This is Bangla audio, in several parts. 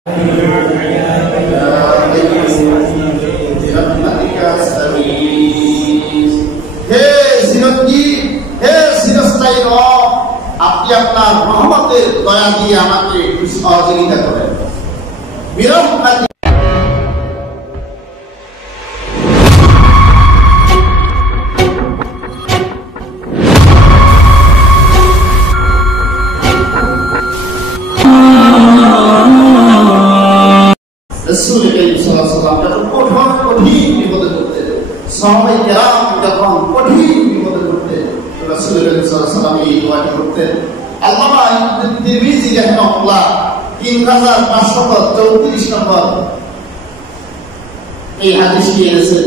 আপনি আপনার রহমতের দয়া দিয়ে আমাকে সহযোগিতা করেন। রাসূল করিম সাল্লাল্লাহু আলাইহি ওয়াসাল্লাম যখন কঠিন বিপদে পড়তেন, সাহাবায়ে কেরাম যখন কঠিন বিপদে পড়তেন, রাসূল করিম সাল্লাল্লাহু আলাইহি ওয়াসাল্লাম এই দোয়াটি করতেন। আল্লামা ইবনে তিরমিজি রাহিমাহুল্লাহ 3534 নম্বর এই হাদিসটি এনেছেন।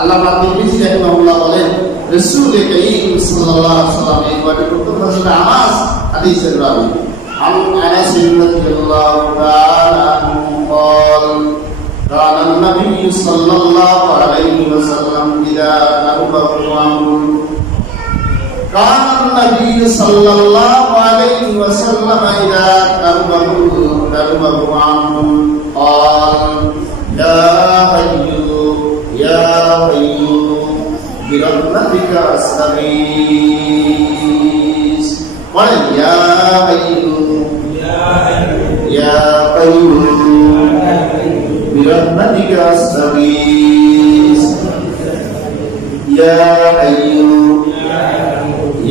আল্লামা তিরমিজি রাহিমাহুল্লাহ বলেন, রাসূল করিম সাল্লাল্লাহু আলাইহি ওয়াসাল্লাম এই দোয়াটি করতেন। হযরত আনাস হাদিসের রাবী عن أنس رضي الله تعالى عنه قال قال النبي صلى الله عليه وسلم إذا كربه أمر كان النبي صلى الله عليه وسلم إذا كربه أمر قال يا حي يا قيوم برحمتك أستغيث قال يا حي يا قيوم برحمتك أستغيث يا حي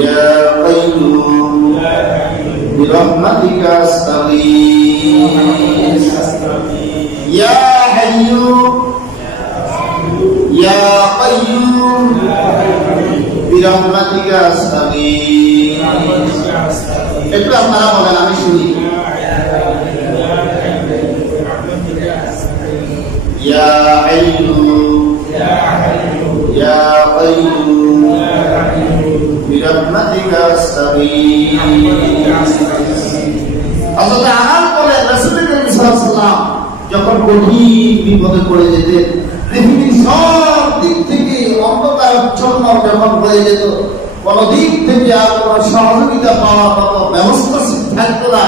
يا قيوم برحمتك أستغيث يا حي يا قيوم برحمتك أستغيث একটু আপনারা বলেন, আমি শুনি। ইয়া হাইয়ু ইয়া কাইয়ুম বিরহমাতিকা আস্তাগীথ। হযরত আনাস বলেন, রাসূল করিম সাল্লাল্লাহু আলাইহি ওয়াসাল্লাম যখন কঠিন বিপদে পড়ে যেতেন, পৃথিবীর সব দিক থেকে অন্ধকারাচ্ছন্ন যখন হয়ে যেত, কোন দিক থেকে আর কোন সহযোগিতা পাওয়ার মতো ব্যবস্থা থাকতো না,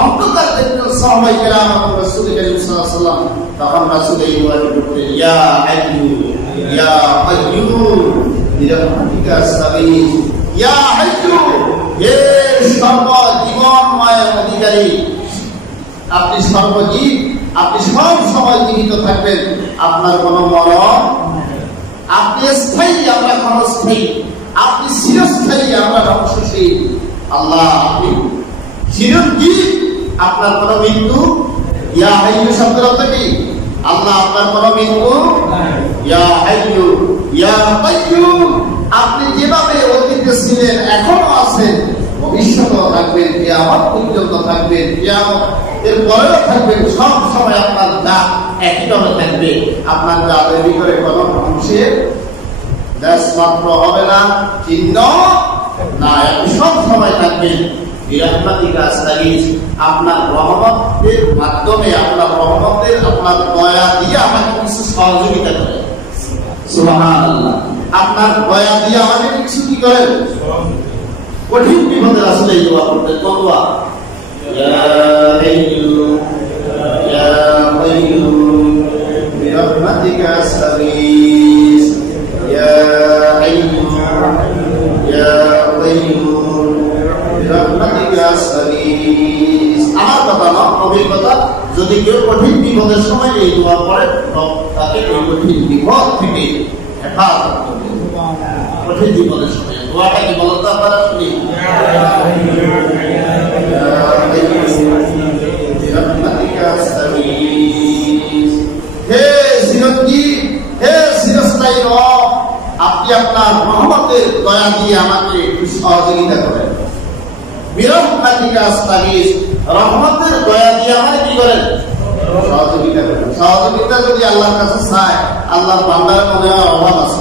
অন্ধকার দেখতেন সাহাবায়ে কেরাম এবং রাসূল করিম সাল্লাল্লাহু আলাইহি ওয়াসাল্লাম, তখন রাসূল এই দোয়াটি করতেন, ইয়া হাইয়ু ইয়া কাইয়ুম বিরহমাতিকা আস্তাগীথ। ইয়া হাইয়ু, হে সর্বজীবনময় অধিকারী, আপনি সর্বজীব, আপনি সব সময় জীবিত থাকবেন, আপনার কোনো মরণ, আপনি স্থায়ী, আমরা ক্ষণস্থায়ী, আপনি চিরস্থায়ী, আমরা ধ্বংসশীল। আল্লাহ আপনি চিরঞ্জীব, আপনার কোনো মৃত্যু। ইয়া হাইয়ু শব্দের অর্থ কি? আল্লাহ আপনার কোনো মৃত্যু। ইয়া হাইয়ু ইয়া কাইয়ুম, আপনি যেভাবে অতীতে ছিলেন, এখনো আছেন, ভবিষ্যতেও থাকবেন, কিয়ামত পর্যন্ত থাকবেন, কিয়ামত এর পরেও থাকবেন, সব সময় আপনার জাত একইভাবে থাকবে। আপনার জাতের ভিতরে কোনো ধ্বংসের দেশ মাত্র হবে না, চিহ্ন না, সব সময় থাকবেন। বিরহমাতিকা আস্তাগীথ, আপনার রহমতের মাধ্যমে, আপনার রহমতের, আপনার দয়া দিয়ে আমাকে কিছু সহযোগিতা করেন। সুবহানাল্লাহ, আপনার দয়া দিয়ে আমাকে কিছু কি করেন? কঠিন বিপদে আসলে এই দোয়া করতে, কোন দোয়া? ইয়া হাইয়ু ইয়া কাইয়ুম বিরহমাতিকা আস্তাগীথ ইয়া হাইয়ু ইয়া কাইয়ুম বিরহমাতিকা আস্তাগীথ। আমার কথা না, অভিজ্ঞতা। যদি কেউ কঠিন বিপদের সময় এই দোয়া করে, তাকে এই কঠিন বিপদ থেকে হেফাজত করবে। কঠিন বিপদের সময় দোয়াটা কি বলতো আপনারা? শুনি। বিরহমাতিকা আস্তাগীথ, হে চিরঞ্জীব, হে চিরস্থায়ী রব, আপনি আপনার রহমতের দয়া দিয়ে আমাকে সহযোগিতা করেন। বিরহমাতিকা আস্তাগীথ, রহমতের দয়া দিয়ে আমাকে কি করেন? সহযোগিতা করেন। সহযোগিতা যদি আল্লাহর কাছে চায়, আল্লাহর বান্দার মনে হয় অভাব আছে,